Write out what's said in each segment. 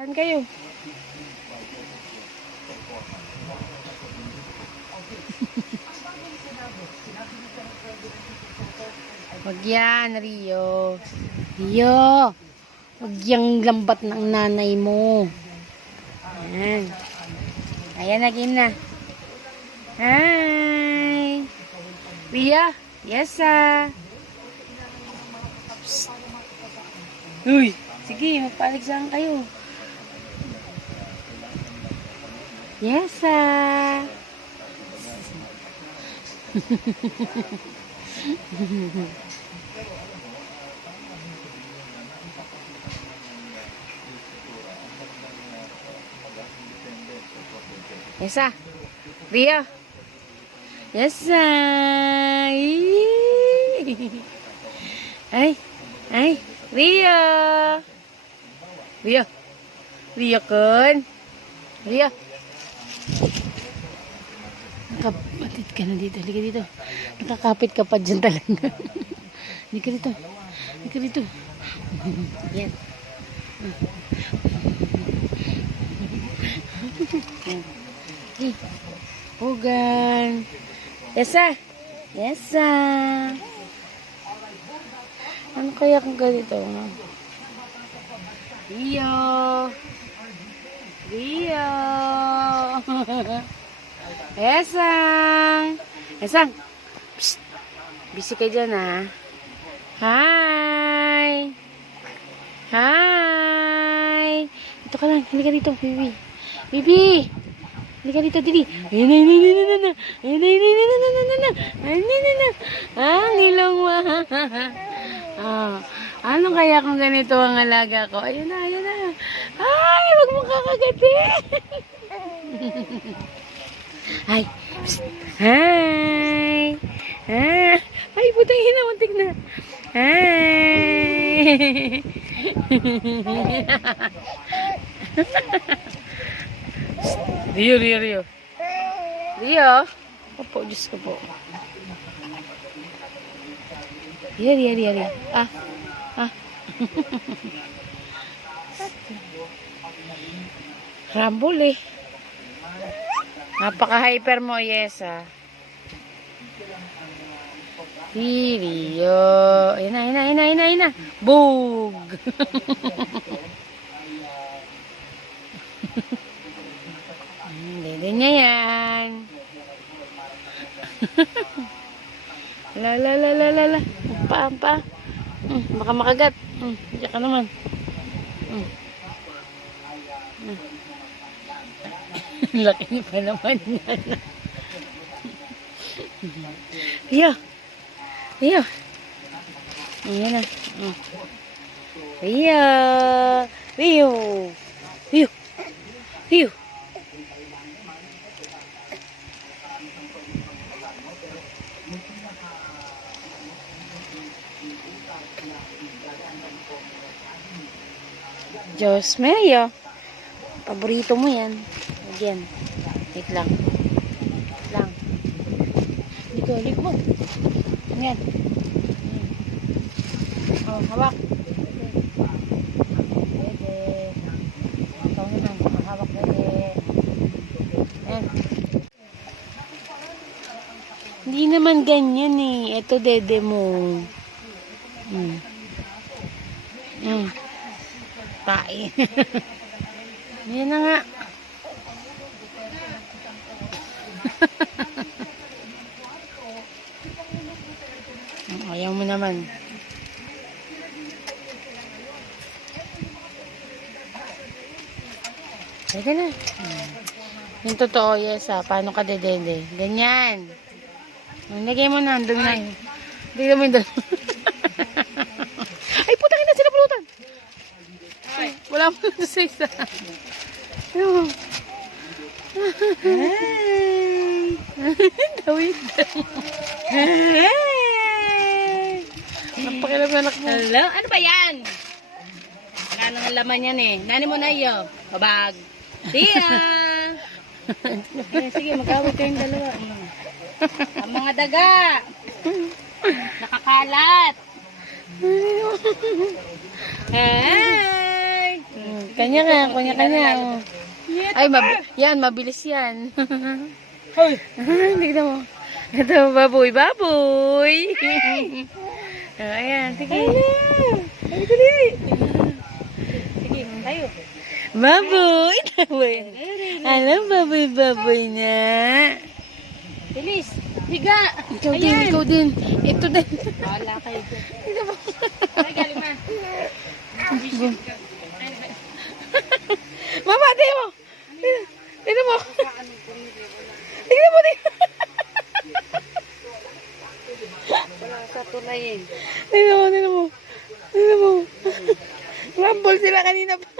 Saan kayo? Wag yan, Rio. Rio! Wag yang lambat ng nanay mo. Ayan. Ayan, naging na. Hi! Rio? Yes, Psst. Uy! Sige, magpaligsahan kayo. Yes, Yes, Rio. Yes, Ay, ay, Rio. Rio. Rio kun. Rio. Nakapatid ka na dito. Halika dito. Nakakapit ka pa dyan talaga. Halika dito. Halika dito. Yan. Hey. Hogan. Yesa. Yesa. Ano kaya kung ganito? Rio. Rio. Esang. Esang. Psst. Busy ka dyan, ha? Hi. Hi. Dito ka lang. Halika dito, Bibi. Bibi. Halika dito, Didi. Ayun, ayun, ayun, ayun, ayun. Ayun, ayun, ayun, ayun, ayun, ayun. Ayun, ayun, ayun. Ang ilong mo. Ano kaya kung ganito ang alaga ko? Ayun na, ayun na. Ay, wag mo kakagatin. Ay, psst. Hi. Ay, putang ina, muntik na. Hi. Rio, Rio, Rio. Rio. Opo, Diyos ko po. Rio, Rio, Rio, Rio. Rambol eh. Napaka-hyper mo, yes, Rio. Ayun na, ayun na, ayun na, ayun na, ayun na. Boog! Dede niya yan. La, la, la, la, la, la. Ampa. Baka makagat. Diyan ka naman. Laki niya pa naman yan. Rio. Rio. Ayan na. Rio. Rio. Rio. Rio. Diyos Mario. Paborito mo yan. Again. Wait lang. Wait lang. Liko mo. Yan. Oh, hawak. Dede. Ikaw naman. Hawak dede. Yan. Hindi naman ganyan eh. Ito dede mo. Tae. Yan na nga. Ayaw mo naman. Teka na. Yung totoo, yes paano ka dedede? Ganyan. Lagay mo na, andun na yun. Tignan mo yung dalawa. Ay, putang ina, sila pulutan. Wala mo na sa isa. Hey! Dawid. Hey! Napakilam na anak mo. Hello? Ano ba yan? Wala nang laman yan eh. Nani mo na iyo. Babag. Tia! Sige, mag-awit kayong dalawa. Ang mga daga. Nakakalat. Hey! Kanya-kanya. Oh. Ay, yan, mabilis yan. Hoy! Tignan mo. Ito, baboy. Oh, ayan, sige. Ay, dali! Sige, tayo. Baboy. Alam, baboy na. Bilis! Higa! Ikaw din. Ito din. Wala kayo. Tignan mo. Ay, galing ma. Mama, tingnan mo. Tingnan mo. Tingnan mo. Sa tulay eh. Tingnan mo. Rumble sila kanina pa.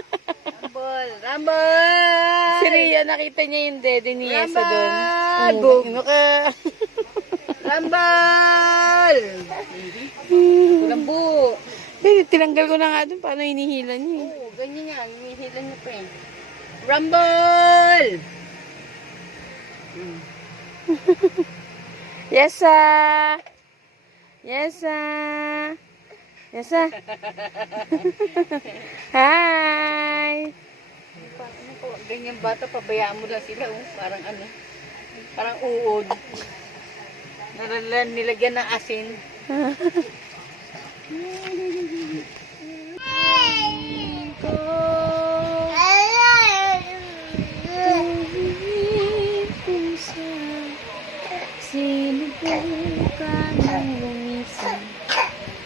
Rumble! Si Ria, nakita niya yung dede ni Yesa doon. Rumble! Ano ka? Rumble! Lambu! Tinanggal ko na nga doon. Paano hinihila niya? Oo, ganyan yan. Hinihilan niyo pa eh. Rumble! Yesa! Hi! Ganyan bata, pabayaan mo lang sila. Oh. Parang ano, parang uod. Nilagyan ng asin.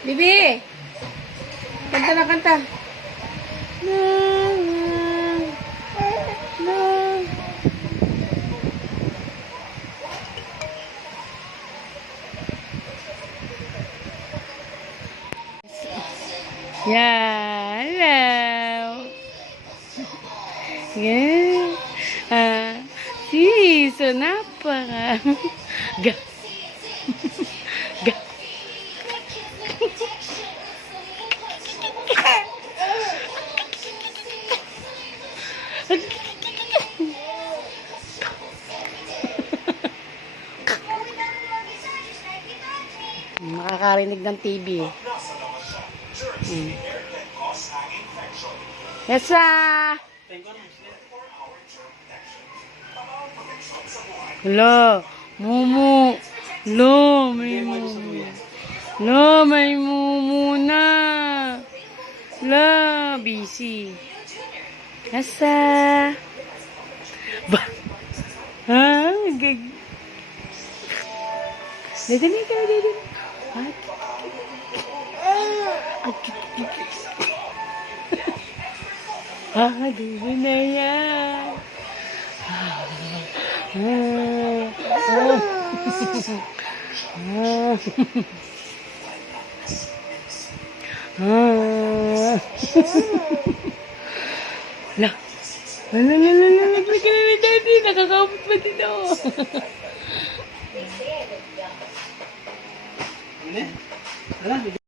Bibi! Kanta na kanta. Yeah, hello. Yeah. So napaka. Ga. Ga. Makakarinig ng TV. Yesa! Lo, mumu. Lo, may mumu. Lo, may mumu na. La, busy. Yesa! Ba? Ha? Gag. Dali ka, dali. Dito na yan. La. Nakakapot pa dito. Ano?